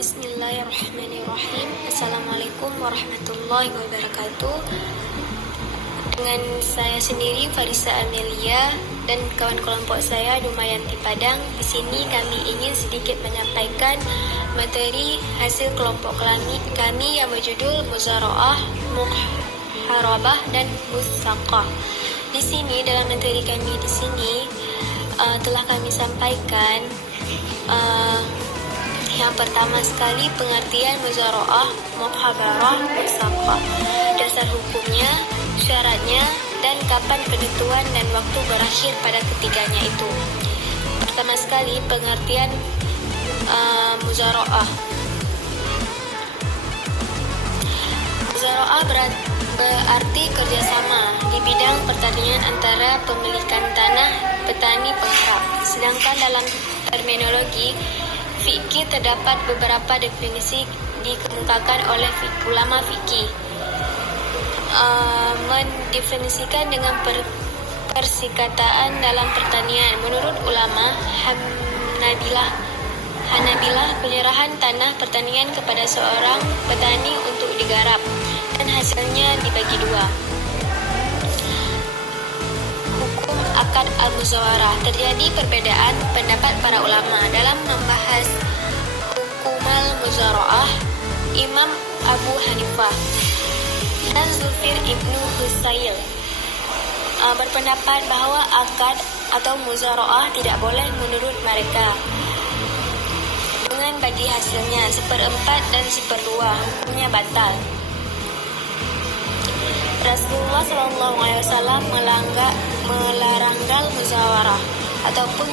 Bismillahirrahmanirrahim. Assalamualaikum warahmatullahi wabarakatuh. Dengan saya sendiri Farisa Amelia dan kawan kelompok saya Dumayanti Padang. Di sini kami ingin sedikit menyampaikan materi hasil kelompok kami yang berjudul Muzara'ah, Muharabah dan Musaqah. Di sini dalam materi kami di sini telah kami sampaikan yang pertama sekali pengertian muzara'ah, muhabarah, musaqah, dasar hukumnya, syaratnya, dan kapan penentuan dan waktu berakhir pada ketiganya itu. Pertama sekali pengertian muzara'ah. Muzara'ah berarti kerjasama di bidang pertanian antara pemilikan tanah, petani, penggarap. Sedangkan dalam terminologi fikih terdapat beberapa definisi dikemukakan oleh ulama fikih. Mendefinisikan dengan persikataan dalam pertanian. Menurut ulama Hanabilah, penyerahan tanah pertanian kepada seorang petani untuk digarap dan hasilnya dibagi dua. Hukum akad al-muzawarah. Terjadi perbedaan pendapat para ulama dalam membahas hukum al-muzara'ah. Imam Abu Hanifah dan Zulfir ibnu Husail berpendapat bahwa akad atau muzara'ah tidak boleh menurut mereka. Dengan bagi hasilnya 1/4 dan 1/2, hukumnya batal. Rasulullah SAW melaranggal muzawarah ataupun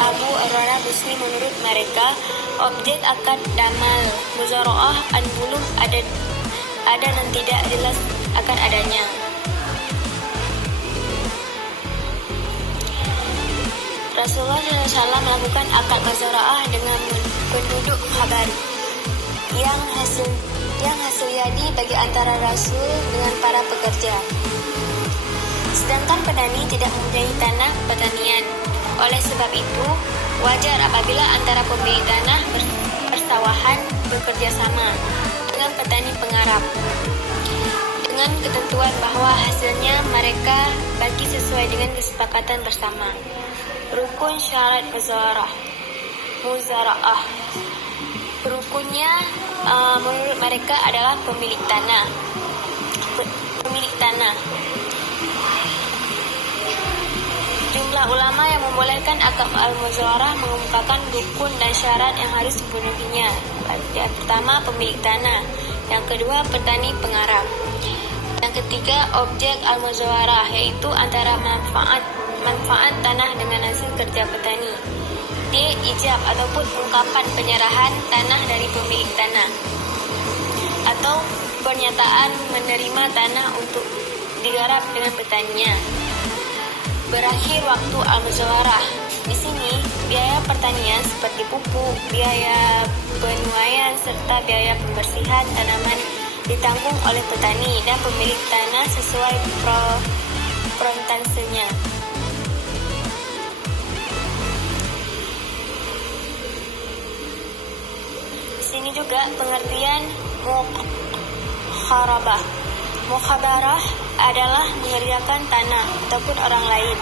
Abu Hurairah Muslim. Menurut mereka, objek akad damal muzara'ah belum ada dan tidak jelas akan adanya. Rasulullah SAW melakukan akad muzara'ah dengan penduduk Khabar yang hasil jadi bagi antara Rasul dengan para pekerja. Sedangkan petani tidak mempunyai tanah pertanian. Oleh sebab itu, wajar apabila antara pemilik tanah persawahan bekerja sama dengan petani penggarap dengan ketentuan bahwa hasilnya mereka bagi sesuai dengan kesepakatan bersama. Rukun syarat muzara'ah. Rukunnya menurut mereka adalah pemilik tanah. Jumlah ulama yang membolehkan akad al-muzawarah mengemukakan rukun dan syarat yang harus dipenuhinya. Yang pertama, pemilik tanah. Yang kedua, petani penggarap. Yang ketiga, objek al-muzawarah, yaitu antara manfaat tanah dengan hasil kerja petani. D. Ijab ataupun ungkapan penyerahan tanah dari pemilik tanah atau pernyataan menerima tanah untuk digarap dengan petaninya. Berakhir waktu al-muzawarah. Di sini biaya pertanian seperti pupuk, biaya penuaian serta biaya pembersihan tanaman ditanggung oleh petani dan pemilik tanah sesuai prosentasenya. Ini juga pengertian muharabah. Muhabarah adalah mengerjakan tanah ataupun orang lain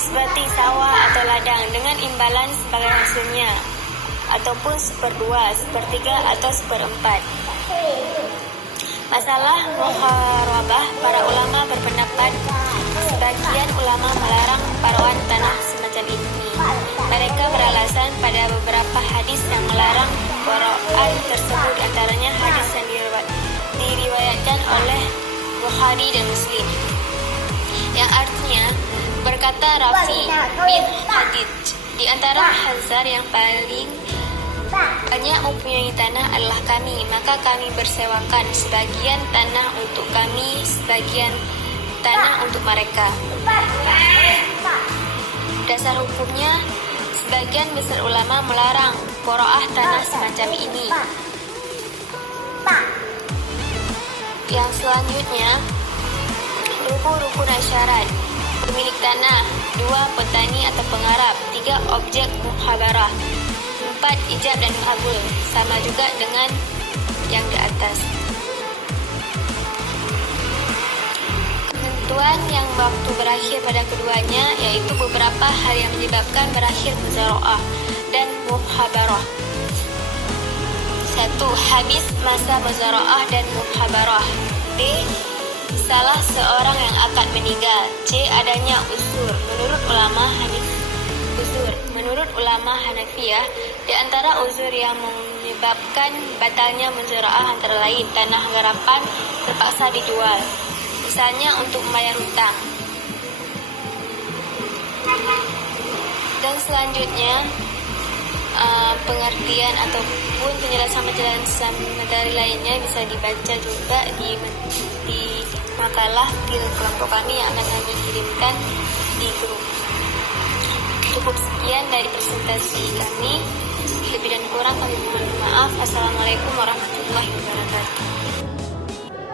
seperti sawah atau ladang dengan imbalan sebagai hasilnya ataupun 1/2, 1/3 atau 1/4. Masalah muharabah, para ulama berpendapat sebagian ulama melarang paruan tanah semacam ini. Mereka beralasan pada beberapa hadis yang melarang paruan tersebut, antaranya hadis yang diriwayatkan oleh Bukhari dan Muslim, yang artinya berkata Rafi bin Hadid, di antara Hazar yang paling banyak mempunyai tanah adalah kami, maka kami bersewakan sebagian tanah untuk kami, sebagian tanah untuk mereka. Dasar hukumnya, sebagian besar ulama melarang qiraah tanah semacam ini. Yang selanjutnya, rukun syarat. Pemilik tanah, 2 petani atau penggarap, 3 objek muhabarah, 4 pendapat ijab dan kabul, sama juga dengan yang di atas. Ketentuan yang waktu berakhir pada keduanya yaitu beberapa hal yang menyebabkan berakhir muzara'ah dan muhabarah. 1. Habis masa muzara'ah dan muhabarah. B. Salah seorang yang akan meninggal. C. Adanya uzur. Menurut ulama Hanafiyah, di antara uzur yang menyebabkan batalnya muzara'ah antara lain tanah garapan terpaksa dijual, misalnya untuk membayar hutang. Dan selanjutnya pengertian ataupun penjelasan materi lainnya bisa dibaca juga di makalah di kelompok kami yang akan kami kirimkan di grup. Cukup sekian dari presentasi kami. Lebih dan kurang kami mohon maaf. Assalamualaikum warahmatullahi wabarakatuh.